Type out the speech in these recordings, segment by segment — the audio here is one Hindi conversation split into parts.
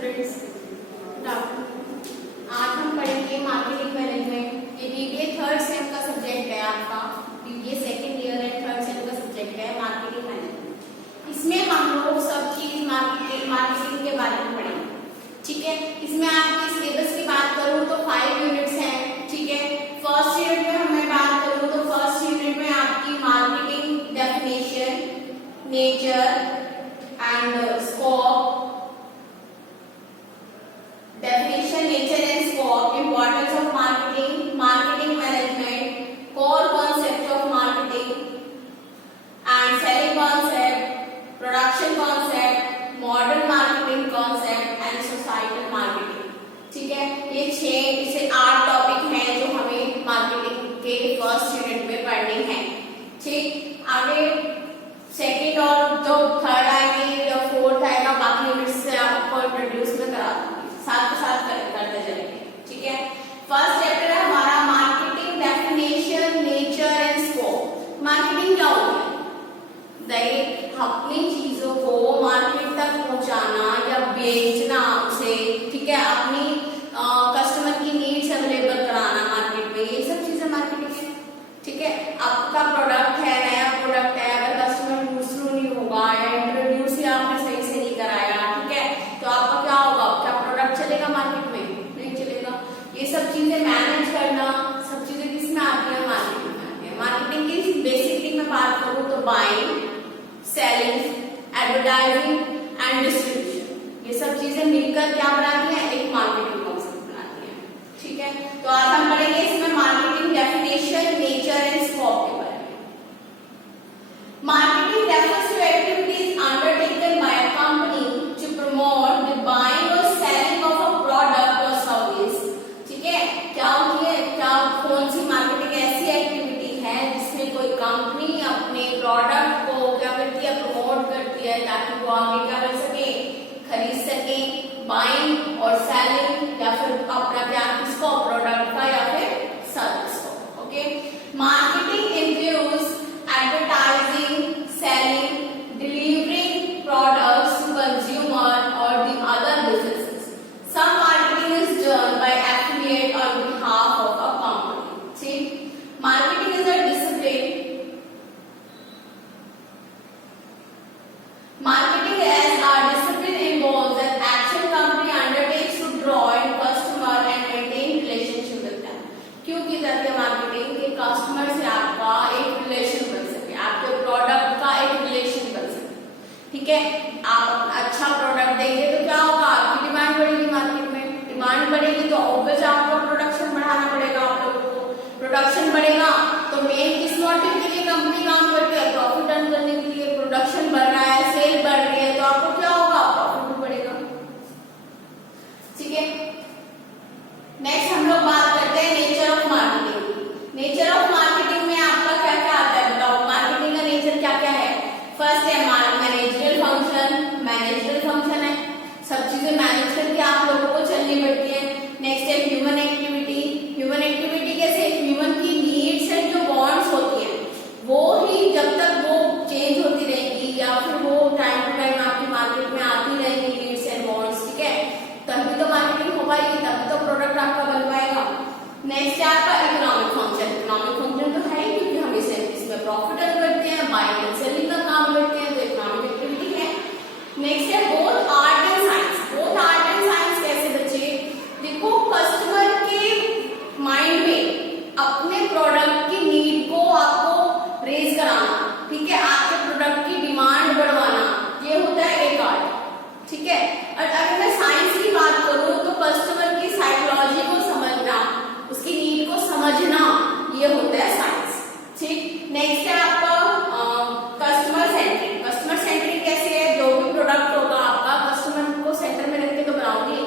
Students, good afternoon. आज हम पढ़ेंगे मार्केटिंग मैनेजमेंट। ये बीबीए थर्ड सेम का सब्जेक्ट है आपका। BBA second year and third same का सब्जेक्ट है मार्केटिंग मैनेजमेंट। इसमें हम लोग सब चीज मार्केटिंग के बारे में पढ़ेंगे, ठीक है। इसमें आपके सिलेबस की बात करूँ तो 5 यूनिट्स हैं, ठीक है। फर्स्ट यूनिट में मैं बात करूँ तो फर्स्ट यूनिट में आपकी marketing definition, nature and scope, definition, nature and scope, importance of marketing, marketing management, core concepts of marketing and selling concept, production concept, modern marketing concept and societal marketing, ठीक है। ये 6 से 8 टॉपिक हैं जो हमें मार्केटिंग के फर्स्ट यूनिट में पढ़ने हैं, ठीक। आगे सेकंड और जो थर्ड आएंगे या फोर्थ आएगा, बाकी यूनिट्स से आपको इंट्रोड्यूस में करा दूंगी, साथ करते चलेंगे, ठीक है। फर्स्ट चैप्टर है हमारा marketing definition, nature and scope. Marketing क्या होती है? देखिए, अपनी चीजों को मार्केट तक पहुंचाना या बेचना उसे, ठीक है, अपनी कस्टमर की नीड्स अवेलेबल कराना मार्केट में, ये सब चीजें मार्केटिंग है, ठीक है। आपका प्रोडक्ट है, नया प्रोडक्ट है, अगर कस्टमर यूज नहीं होगा या इंट्रोड्यूस ही आपने सही से नहीं कराया, ठीक है, तो आपका क्या होगा? क्या प्रोडक्ट चलेगा मार्केट में? नहीं चलेगा। ये सब चीजें मैनेज करना, सब चीजें किसमें आती है? मार्केटिंग में आती है। मार्केटिंग की बेसिक थिंग में बात करूं तो buying, selling, advertising and distribution, ये सब चीजें मिलकर क्या बनाती है? एक मार्केटिंग कॉन्सेप्ट बनाती है, ठीक है। तो आज हम पढ़ेंगे इसमें marketing definition, nature and scope के बारे में। Marketing refers to activities undertaken by a company to promote the buying or selling of a product or service, ठीक है। क्या होती है? क्या कौन सी मार्केटिंग ऐसी एक्टिविटी है जिसमें कोई कंपनी अपने प्रोडक्ट को क्या करती है? प्रमोट करती है ताकि वो आगे क्या कर सके? खरीद सके। बाइंग और सेलिंग, या फिर अपना क्या किसको? प्रोडक्ट का या फिर सर्विस को, okay. Marketing includes advertising, selling, delivering products to consumer or the other businesses. Some marketing is done by affiliate on behalf of a company. See, marketing is a discipline. Marketing as a discipline involves an action company undertakes to draw in customer and maintain relationship with them. क्यों की जाती है मार्केटिंग? के कस्टमर से आपका एक रिलेशन बन सके, आपके प्रोडक्ट का एक रिलेशन बन सके, ठीक है। आप अच्छा प्रोडक्ट देंगे तो क्या होगा? आपकी डिमांड बढ़ेगी मार्केट में। डिमांड बढ़ेगी तो ऑब्वियस आपको प्रोडक्शन बढ़ाना पड़ेगा। आप लोगों को प्रोडक्शन बढ़ेगा तो मेन किस मोटिव के लिए कंपनी काम करती है? प्रॉफिट अर्न करने के लिए। प्रोडक्शन बढ़ रहा है, सेल बढ़ रही है, तो आपको क्या होगा? प्रॉफिट भी बढ़ेगा, ठीक है। नेक्स्ट हम लोग बात करते हैं nature of marketing. Nature of marketing में आपका क्या क्या आता है? बताओ, मार्केटिंग का नेचर क्या क्या है? फर्स्ट है मैनेजरियल फंक्शन। मैनेजरियल फंक्शन है, सब चीजें मैनेज करके आप लोगों को चलनी पड़ती है। नेक्स्ट है ह्यूमन एक्टिविटी। ह्यूमन एक्टिविटी कैसे? ह्यूमन की नीड्स एंड जो वांट्स होती है वो ही जब तक वो चेंज होती रहेगी या फिर वो टाइम टू टाइम आपकी मार्केट में आती रहेगी नीड्स एंड वांट्स, ठीक है, तभी तो मार्केटिंग हो पाएगी, तभी तो प्रोडक्ट आपका बन पाएगा। नेक्स्ट है आपका इकोनॉमिक फंक्शन। इकोनॉमिक फंक्शन तो है ही, क्योंकि हम इसमें प्रॉफिट अर्न करते हैं, बाइंग एंड सेलिंग का काम करते हैं, तो इकोनॉमिक एक्टिविटी है। नेक्स्ट है both art and science. Both art and science कैसे बच्चे? देखो, कस्टमर के माइंड में अपने प्रोडक्ट की नीड को आपको रेज कराना, ठीक है, आपके प्रोडक्ट की डिमांड बढ़वाना, ये होता है एक आर्ट, ठीक है। और अगर मैं साइंस की बात करूं तो कस्टमर की साइकोलॉजी को समझना, उसकी नीड को समझना, ये होता है साइंस, ठीक। नेक्स्ट है आपका कस्टमर सेंट्रिक। कस्टमर सेंट्रिक कैसे है? जो भी प्रोडक्ट होगा आपका, कस्टमर को सेंटर में रख के तो बनाओगे,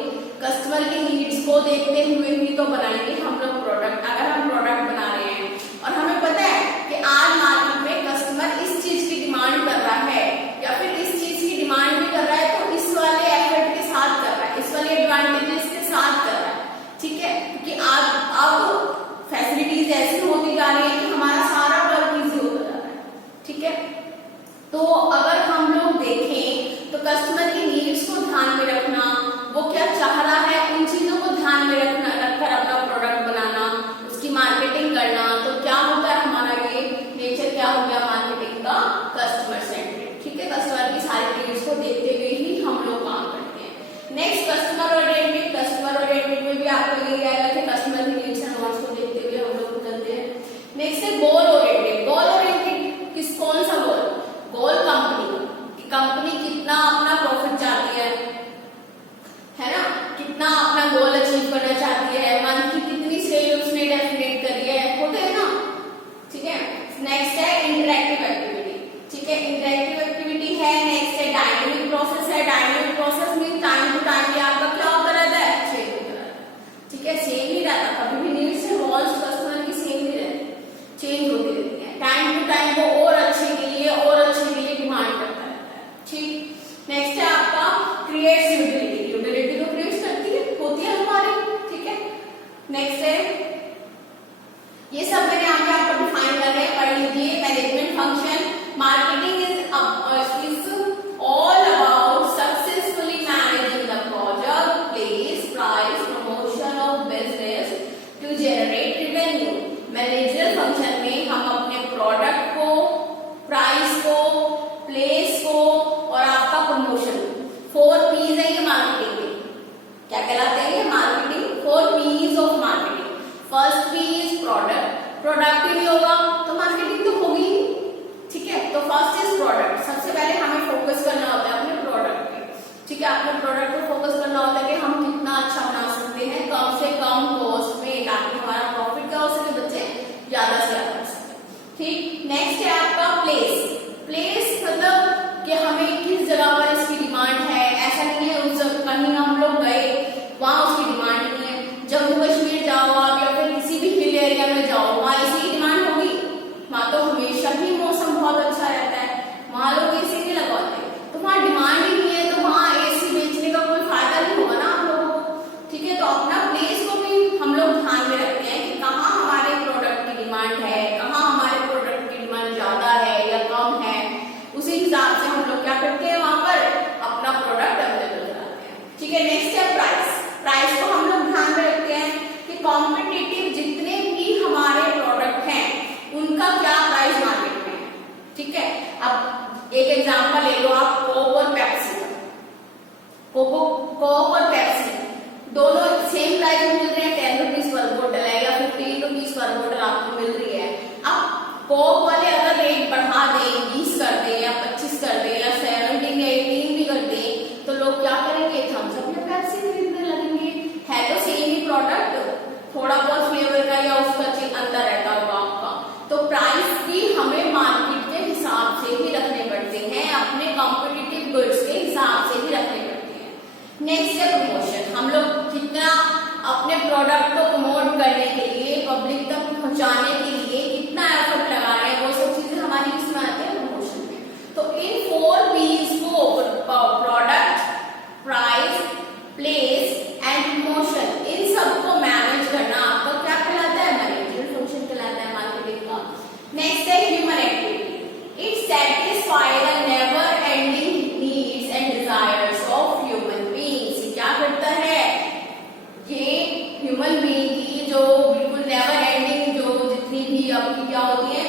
कस्टमर की नीड्स को देखते हुए ही तो बनाएंगे हम लोग प्रोडक्ट। अगर हम प्रोडक्ट बना रहे हैं और हमें पता है कि आज मार्केट में कस्टमर इस चीज की डिमांड कर रहा है या फिर इस चीज की डिमांड भी कर रहा है, तो इस वाले एफर्ट के साथ कर रहा है, इस वाले एडवांटेजेस के साथ कर रहा है, ठीक है। क्योंकि आज अब फैसिलिटीज ऐसी होती जा रही है कि हमारा सारा वर्क इजी होता जा रहा है, ठीक है। तो अगर हम लोग देखें तो कस्टमर की नीड्स को ध्यान में रखना, वो भी आपको यही आएगा कि कस्टमर की नीड्स एंड वांट्स को देखते हुए हम लोग चलते हैं। नेक्स्ट है गोल ओरिएंटेड। गोल ओरिएंटेड किस कौन सा गोल? गोल कंपनी कितना अपना प्रॉफिट चाहती है ना, कितना अपना गोल अचीव करना चाहती है, मंथ की कितनी सेल उसने डेफिनेट करी है, होते हैं ना, ठीक है। नेक्स्ट है इंटरैक्टिव एक्टिविटी, ठीक है, इंटरैक्टिव एक्टिविटी है। नेक्स्ट है डायनेमिक प्रोसेस है। डायनेमिक प्रोसेस में टाइम टू टाइम आपका क्या होता रहता है, चेंज होता रहता है, ठीक है, सेम नहीं रहता, कभी भी नीड्स एंड वांट्स कस्टमर की सेम नहीं रहती, चेंज होती रहती है। टाइम टू टाइम वो और अच्छे के लिए डिमांड करता रहता है, ठीक। नेक्स्ट है आपका क्रिएट्स यूटिलिटी। यूटिलिटी तो क्रिएट करती है, होती है हमारी, ठीक है। नेक्स्ट है, ये सब मैंने आगे आपको डिफाइन कर रहे हैं, पढ़ लीजिए। Management function, marketing is all about successfully managing the product, place, price, promotion of business to generate revenue. Managerial function में हम अपने प्रोडक्ट को, प्राइस को, प्लेस को और आपका प्रमोशन, 4 P's है ये मार्केटिंग में। क्या कहलाते हैं ये? Marketing. 4 P's of marketing. First P is product. Product ही नहीं होगा तो मार्केटिंग तो होगी, ठीक है। तो फर्स्ट इज प्रोडक्ट। सबसे पहले हमें फोकस करना होता है अपने प्रोडक्ट पे, ठीक है। अपने प्रोडक्ट पे फोकस करना होता है कि हम कितना अच्छा बना सकते हैं कम से कम कॉस्ट में, ताकि हमारा प्रॉफिट क्या हो सके, बच्चे ज्यादा से ज्यादा हो सके, ठीक। नेक्स्ट है आपका प्लेस। प्लेस मतलब कि हमें किस जगह पर इसकी डिमांड है। ऐसा नहीं है उस कहीं हम लोग गए वहां उसकी डिमांड नहीं है। जम्मू कश्मीर जाओ आप या फिर किसी भी हिल एरिया में जाओ, वहां इसी की डिमांड होगी। वहां तो हमेशा ही मौसम बहुत अच्छा रहता है, वहां लोग एसी नहीं लगवाते, तो वहां डिमांड ही नहीं है, तो वहां एसी बेचने का कोई फायदा नहीं होगा ना आप लोगों को, ठीक है। तो अपना प्लेस को भी हम लोग ध्यान में रखते हैं कि कहाँ हमारे प्रोडक्ट की डिमांड है, कहाँ हमारे प्रोडक्ट की डिमांड ज्यादा है या कम है, उसी हिसाब से हम लोग क्या करते हैं वहां पर अपना प्रोडक्ट अवेलेबल कराते हैं, ठीक है। नेक्स्ट है प्राइस। प्राइस को हम लोग ध्यान में रखते हैं कि कॉम्पिटिटिव जितने भी हमारे प्रोडक्ट हैं उनका क्या प्राइस मार्केट में है, ठीक है। अब एक एग्जांपल ले लो आप, कोक और पेप्सी का। कोक और पेप्सी दोनों सेम प्राइस में मिल रहे हैं, 10 रुपीज पर बोतल है या 15 रुपीज पर बोतल आपको मिल रही है। अब कोक वाले अगर रेट बढ़ा दें, 20 कर दे या 25 कर दे या 17 या 18 भी कर दे, तो लोग क्या करेंगे, थम्स अप या पेप्सी खरीदने लगेंगे। है तो सेम ही प्रोडक्ट, थोड़ा बहुत फ्लेवर का या उसका अंतर रहता होगा आपका। तो प्राइस भी हमें मार्केट के हिसाब से ही रखने पड़ते हैं, अपने कॉम्पिटिटिव गुड्स के हिसाब से ही रखने पड़ते हैं। नेक्स्ट है प्रमोशन। हम लोग कितना अपने प्रोडक्ट को प्रमोट करने के लिए, पब्लिक तक पहुंचाने के लिए कितना एफर्ट लगा रहे हैं, वो सब चीजें हमारी किसमें आती है, प्रमोशन में। तो इन 4 P's को, product, price, place and promotion, इन सबको मैनेज करना आपका क्या कहलाता है, मैनेजरियल फंक्शन कहलाता है मार्केटिंग का। नेक्स्ट है human activity. It satisfy the never ending needs and desires of human beings. क्या करता है ये ह्यूमन बीइंग की जो बिल्कुल नेवर एंडिंग, जो जितनी भी आपकी क्या होती है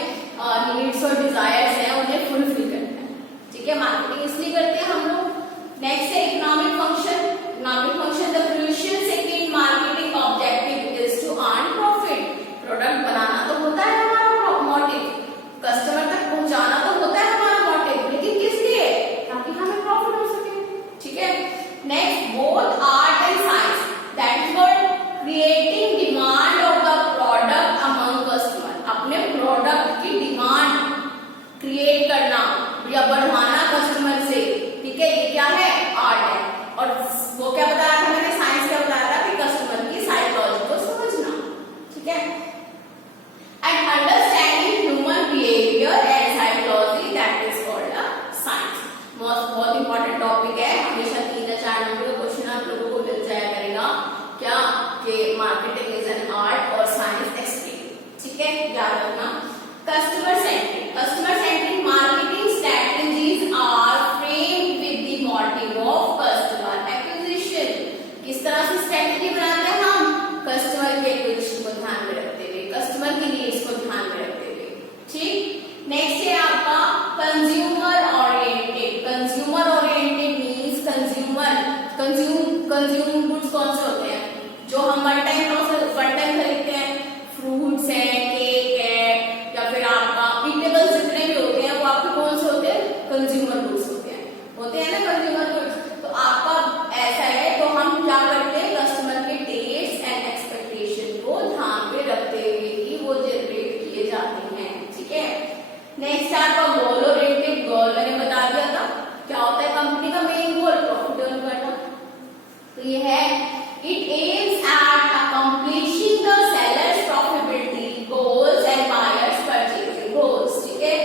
नीड्स और डिजायर्स हैं, उन्हें फुलफिल करता है, ठीक है। मार्केटिंग इसलिए करते हैं हम लोग। नेक्स्ट है economic function. Economic function, the crucial second marketing objective is to earn profit. Product बनाना तो होता है हमारा मोटिव, कस्टमर तक पहुंचाना तो होता है हमारा मोटिव, लेकिन किस लिए, ताकि हमें प्रॉफिट हो सके, ठीक है। Next, both art and science, that is what creating demand of the product among customer. अपने प्रोडक्ट की डिमांड क्रिएट करना या बढ़ाना कस्टमर से, ठीक है, ये क्या है, आर्ट है। और वो क्या बताया था मैंने, साइंस क्या बताया था कि कस्टमर की साइकोलॉजी को समझना, ठीक है। And understanding human behaviour and psychology, that is called science. बहुत इंपॉर्टेंट टॉपिक है, हमेशा 3 या 4 नंबर का क्वेश्चन आप लोगों को मिल जाया करेगा, क्या कि मार्केटिंग इज एन आर्ट और साइंस एक्सप्लेन, ठीक है, याद रखना। Customer centric. Customer centric marketing strategies are framed with the motive of customer acquisition. किस तरह से स्ट्रेटजी बनाते हैं हम, कस्टमर के एक्विजिशन को ध्यान में रखते हुए, कस्टमर की नीड्स को ध्यान में रखते हुए, ठीक। नेक्स्ट है आपका consumer oriented. Consumer oriented means consume goods कौन से होते हैं, जो हम वन टाइम खरीदते हैं, फ्रूट्स है, केक है, या फिर आपका ईटेबल्स जितने भी होते हैं वो आपके कौन से होते हैं, कंज्यूमर गुड्स होते हैं ना, कंज्यूमर गुड्स। तो आपका ऐसा है तो हम क्या करते हैं, कस्टमर के टेस्ट एंड एक्सपेक्टेशन को ध्यान में रखते हुए ही वो जनरेट किए जाते हैं, ठीक है। नेक्स्ट आपका गोल ओरिएंटेड गोल, मैंने बता दिया था क्या होता है कंपनी का मेन गोल, प्रॉफिट अर्न करना। तो ये है it aims at accomplishing the sellers profitability goals and buyers purchasing goals, ठीक है।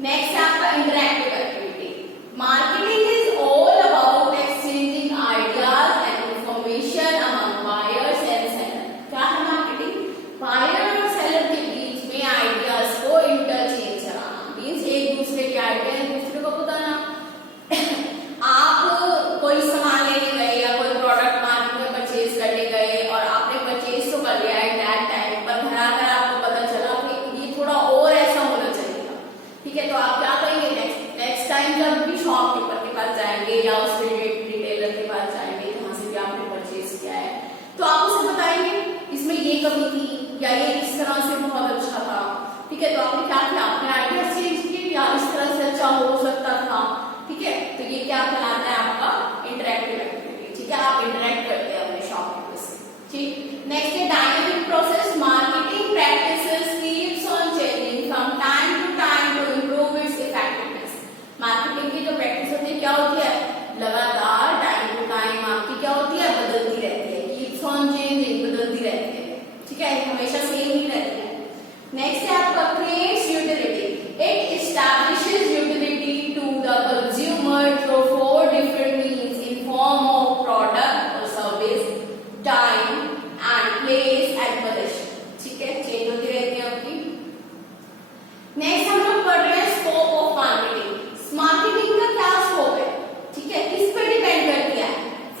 नेक्स्ट आपका interactive activity. Marketing is all about exchanging ideas and information among buyers and seller. क्या है मार्केटिंग, बायर और सेलर के बीच में आइडियाज को इंटरचेंज कराना, मींस एक दूसरे के आइडिया एक दूसरे को बताना। आप कोई सामान लेने गए या कोई प्रोडक्ट मार्केट में परचेज करने गए और आपने परचेज तो कर लिया एट दैट टाइम, पर घर आकर आपको पता चला कि ये थोड़ा और ऐसा होना चाहिए, ठीक है। तो आप क्या करेंगे, नेक्स्ट टाइम जब भी शॉपकीपर के पास जाएंगे या उस रिटेलर के पास जाएंगे जहां से भी आपने परचेज किया है, तो आप उसे बताएंगे इसमें ये कमी थी या ये इस तरह से बहुत अच्छा था, ठीक है। तो आपने क्या किया, आपने आइडिया चेंज किए या इस तरह से अच्छा हो सकता था, ठीक है। तो ये क्या कहलाता है आपका इंटरैक्टिव एक्टिविटी, ठीक है। आप इंटरैक्ट करते हैं अपने शॉपकीपर से, ठीक। नेक्स्ट है dynamic process. Marketing practices keeps on changing from time to time to improve its effectiveness. Marketing की जो प्रैक्टिस होती है क्या होती है, लगातार टाइम टू टाइम आपकी क्या होती है, बदलती रहती है, कीप्स ऑन चेंजिंग, बदलती रहती है, ठीक है, हमेशा सेम नहीं रहती है। नेक्स्ट है आपका creates utility. It establishes utility to the consumer through 4 different means in form of product और service, time and place and position, ठीक है, चेंज होती रहती है आपकी। नेक्स्ट हम लोग पढ़ रहे हैं स्कोप ऑफ मार्केटिंग। मार्केटिंग का क्या स्कोप है, ठीक है, किस पे डिपेंड करती है।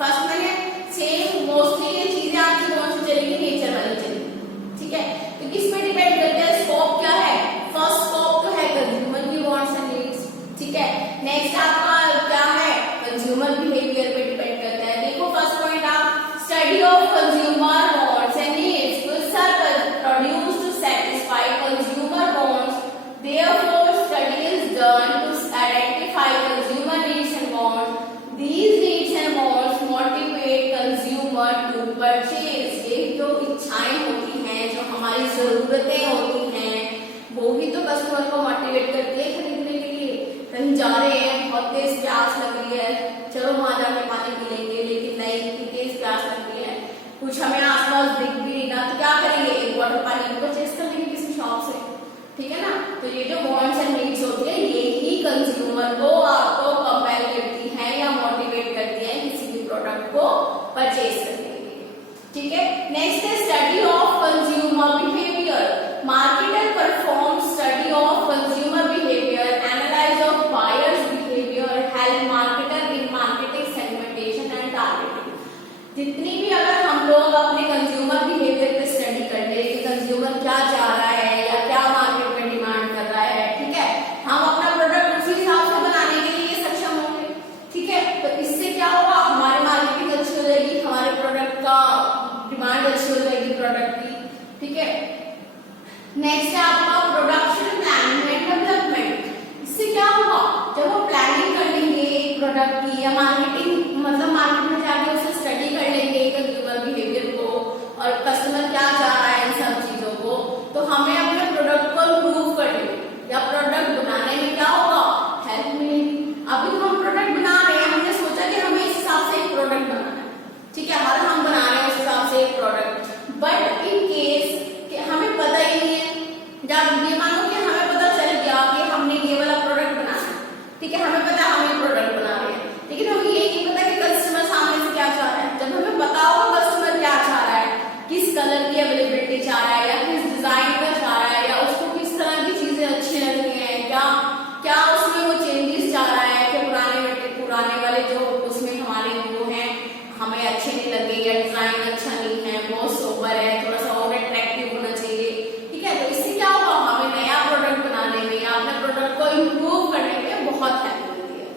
फर्स्ट मैंने सेम मोस्टली ये चीजें आपकी कौन सी चलेगी, नेचर वाली चलेगी, ठीक है। तो किस पे डिपेंड करता है, स्कोप क्या है, फर्स्ट स्कोप तो है कंज्यूमर की वांट्स एंड नीड्स, ठीक है। नेक्स्ट आपका क्या है, कंज्यूमर बिहेवियर पे डिपेंड करता है। देखो फर्स्ट पॉइंट आप study of consumer wants and needs which are produced to satisfy consumer wants. Therefore, study is done to identify consumer needs and wants. These needs and wants motivate consumer to purchase. ये जो इच्छाएं होती हैं, जो हमारी जरूरतें होती हैं, वो भी तो कस्टमर को मोटिवेट करती है खरीदने के लिए। कहीं जा रहे हैं, बहुत तेज प्यास लग रही है, चलो वहां जाके पानी पी लेंगे, लेकिन नहीं, इतनी तेज प्यास लग रही है, कुछ हमें आसपास दिख भी नहीं रहा, तो क्या करेंगे, एक बॉटल पानी परचेज कर लेंगे किसी शॉप से, ठीक है ना। तो ये जो वांट्स एंड नीड्स होती है, ये ही कंज्यूमर को आपको कंपेल करती है या मोटिवेट करती है किसी भी प्रोडक्ट को परचेज करने के लिए, ठीक है। नेक्स्ट है study of consumer behaviour. Marketer perform study of consumer behaviour, analyse of buyers behaviour, help marketer in marketing segmentation and targeting. जितनी भी अगर हम लोग अपने कंज्यूमर बिहेवियर पे स्टडी कर ले कि कंज्यूमर क्या चाह रहा है या क्या मार्केट में डिमांड कर रहा है, ठीक है, हम अपना प्रोडक्ट उसी हिसाब से बनाने के लिए सक्षम होंगे, ठीक है। तो इससे क्या होगा, हमारी मार्केटिंग अच्छी हो जाएगी, हमारे प्रोडक्ट का डिमांड अच्छी हो जाएगी प्रोडक्ट की, ठीक है। नेक्स्ट है आपका प्रोडक्शन प्लानिंग एंड डेवलपमेंट। इससे क्या होगा, जब हम प्लानिंग कर लेंगे प्रोडक्ट की या मार्केटिंग, मतलब मार्केट में जाके उसे स्टडी कर लेंगे कंज्यूमर बिहेवियर को और कस्टमर क्या चाह रहा है इन सब चीजों को, तो हमें अपने प्रोडक्ट को इम्प्रूव करने या प्रोडक्ट बनाने में क्या होगा, हेल्प मिलेगी। अभी हम प्रोडक्ट बना रहे हैं, हमने सोचा कि हमें इस हिसाब से एक प्रोडक्ट बनाना है, ठीक है, हर हम बना रहे हैं उस हिसाब से एक प्रोडक्ट, बट इन केस हमें पता ही नहीं है, जब ये मानो कि हमें पता चल गया कि हमने ये वाला प्रोडक्ट बनाना है, ठीक है, हमें पता हम ये प्रोडक्ट बना रहे हैं, लेकिन हमें ये नहीं पता कि कस्टमर सामने से क्या चाह रहा है। जब हमें पता होगा कस्टमर क्या चाह रहा है, किस कलर की अवेलेबिलिटी चाह रहा है या किस डिजाइन का चाह रहा है या उसको किस तरह की चीजें अच्छी लग रही हैं, क्या उसमें वो चेंजेस चाह रहा है कि पुराने वाले जो उसमें हमारे वो हैं हमें अच्छे नहीं लगे या डिजाइन अच्छा नहीं है, बहुत सोबर है, थोड़ा सा और अट्रैक्टिव होना चाहिए, ठीक है। तो इससे क्या होगा, हमें नया प्रोडक्ट बनाने में या अपने प्रोडक्ट को इम्प्रूव करने में बहुत हेल्प मिलती है।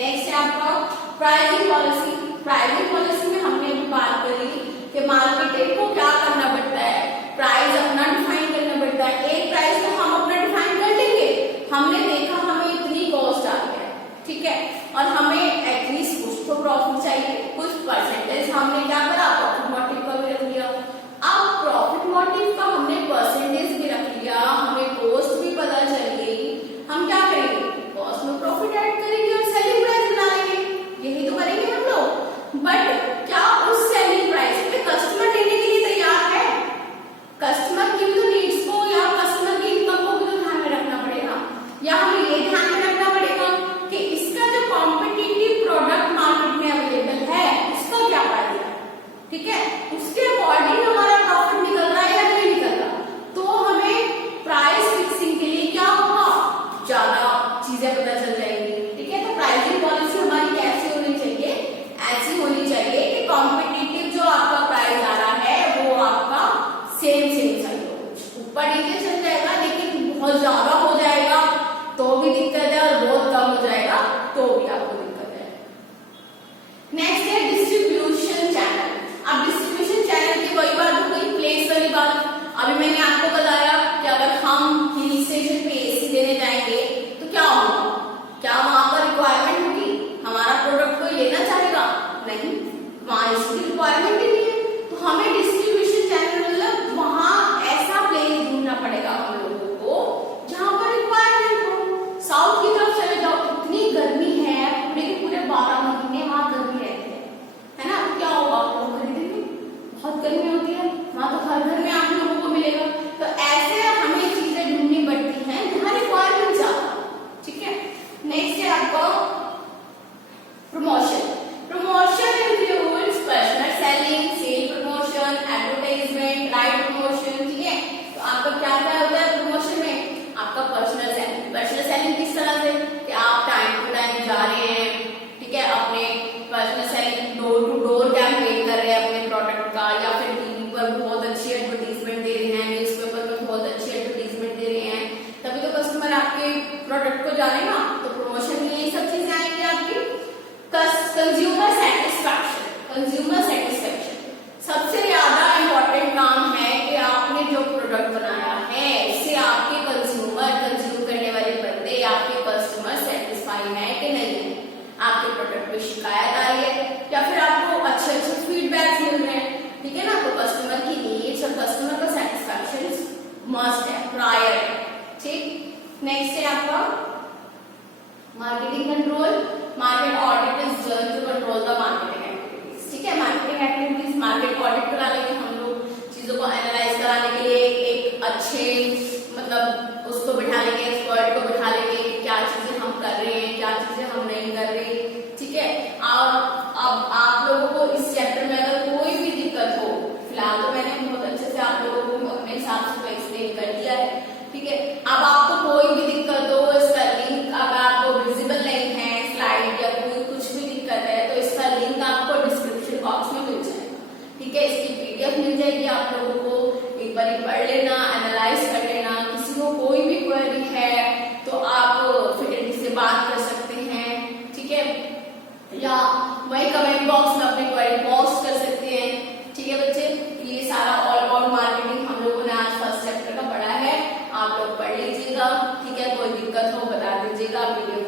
नेक्स्ट है आपका प्राइसिंग पॉलिसी। प्राइसिंग पॉलिसी में हमने बात करी कि मार्केटिंग को क्या करना पड़ता है, प्राइस अपना डिफाइन करना पड़ता है। एक प्राइस तो हम अपना डिफाइन कर लेंगे, हमने देखा हमें इतनी कॉस्ट आ गया, ठीक है, और हमें एटलीस्ट कुछ तो प्रॉफिट चाहिए, कुछ परसेंटेज हमने क्या करा, प्रॉफिट मोटिव का भी रख लिया। अब प्रॉफिट मोटिव का हमने परसेंटेज भी रख लिया, हमें कॉस्ट भी पता चल गई, हम क्या करेंगे, कॉस्ट में प्रॉफिट ऐड करेंगे और सेलिंग प्राइस बना लेंगे, यही तो करेंगे हम लोग। बट क्या उस सेलिंग प्राइस पे कस्टमर लेने के लिए तैयार है? कस्टमर की भी तो नीड्स को या कस्टमर की इनकम को भी तो ध्यान में रखना पड़ेगा, या हमें ये ध्यान में रखना पड़ेगा कि इसका जो कॉम्पिटिटिव प्रोडक्ट मार्केट में अवेलेबल है उसका क्या प्राइस है, ठीक है, उसके अकॉर्डिंग हमारा प्रॉफिट निकल रहा है या नहीं निकल रहा। तो हमें प्राइस फिक्सिंग के लिए क्या होगा, ज्यादा चीजें पता चल जाएंगी, ठीक है। तो प्राइसिंग पॉलिसी हमारी कैसी होनी चाहिए, ऐसी होनी चाहिए कि कॉम्पिटिटिव जो आपका प्राइस आ रहा है वो आपका सेम चाहिए, ऊपर नीचे चल जाएगा लेकिन बहुत ज्यादा हो जाएगा तो भी दिक्कत है और बहुत कम हो जाएगा तो भी आपको दिक्कत है। नेक्स्ट है डिस्ट्रीब्यूशन चैनल। अब डिस्ट्रीब्यूशन चैनल की वही बात हो गई, प्लेस वाली बात। अभी मैंने आपको बताया कि अगर हम हिल स्टेशन पे एसी देने जाएंगे तो क्या होगा, क्या वहां पर रिक्वायरमेंट होगी, हमारा प्रोडक्ट कोई लेना चाहेगा, नहीं, वहां एसी की रिक्वायरमेंट ही नहीं है। तो हमें डिस्ट्रीब्यूशन चैनल मतलब वहां ऐसा प्लेस ढूंढना पड़ेगा हम लोगों को जहां पर रिक्वायरमेंट हो। साउथ की तरफ चले जाओ, इतनी गर्मी है, पूरे के पूरे 12 महीने वहां गर्मी रहती है ना, तो क्या होगा, लोग खरीदेंगे, बहुत गर्मी होती है वहां, तो हर घर में आप लोगों को मिलेगा। तो ऐसे हमें चीजें ढूंढनी पड़ती हैं जहां रिक्वायरमेंट ज्यादा, ठीक है। नेक्स्ट है आपका promotion. Promotion includes personal selling, sale promotion, advertisement, right promotion, ठीक है। तो आपका क्या क्या होता है प्रमोशन में, आपका पर्सनल सेलिंग। पर्सनल सेलिंग किस तरह से कि आप टाइम टू टाइम जा रहे हैं, ठीक है, अपने personal selling door to door campaign कर रहे हैं अपने प्रोडक्ट का, या फिर टीवी पर बहुत अच्छी एडवर्टीजमेंट दे रहे हैं, न्यूज़पेपर में बहुत अच्छी एडवर्टीजमेंट दे रहे हैं, तभी तो कस्टमर आपके प्रोडक्ट को जानेगा। तो प्रमोशन में ये सब चीजें आएंगी आपकी। Consumer satisfaction. कंज्यूमर सेटिस्फैक्शन सबसे ज्यादा इंपॉर्टेंट काम है कि आपने जो प्रोडक्ट बनाया है इससे आपके कंज्यूमर, कंज्यूम करने वाले बंदे, आपके कस्टमर सेटिस्फाई है कि नहीं है, आपके प्रोडक्ट पे शिकायत आ रही है या फिर आपको अच्छे अच्छे फीडबैक मिल रहे हैं, ठीक है ना। तो कस्टमर की नीड्स और कस्टमर का सेटिस्फैक्शन मस्ट है, प्रायर है, ठीक। नेक्स्ट है आपका marketing control. Market audit is done to control the marketing activities, ठीक है। मार्केटिंग एक्टिविटीज, मार्केट ऑडिट करा लेंगे हम लोग, चीजों को एनालाइज कराने के लिए एक अच्छे मतलब उसको बिठा लेंगे, एक्सपर्ट को बिठा लेंगे कि क्या चीजें हम कर रहे हैं, क्या चीजें हम नहीं कर रहे, ठीक है। और अब आप लोगों को इस चैप्टर में अगर कोई भी दिक्कत हो, फिलहाल तो मैंने बहुत अच्छे से आप लोगों को अपने हिसाब से एक्सप्लेन कर दिया है, ठीक है। अब आपको कोई भी दिक्कत हो, इसका लिंक अगर आपको विजिबल नहीं है स्लाइड या कोई कुछ भी दिक्कत है तो इसका लिंक आपको डिस्क्रिप्शन बॉक्स में मिल जाएगा, ठीक है। इसकी पीडीएफ मिल जाएगी आप लोगों को, एक बार पढ़ लेना, एनालाइज कर लेना। किसी को कोई भी क्वेरी है तो आप फैकल्टी से बात कर सकते हैं, ठीक है, या वही कमेंट बॉक्स में अपनी क्वेरी पोस्ट कर सकते हैं, ठीक है बच्चे। ये सारा ऑल अबाउट मार्केटिंग हम लोगों ने आज फर्स्ट चैप्टर का पढ़ा है, आप लोग पढ़ लीजिएगा, ठीक है। कोई दिक्कत हो बता दीजिएगा, वीडियो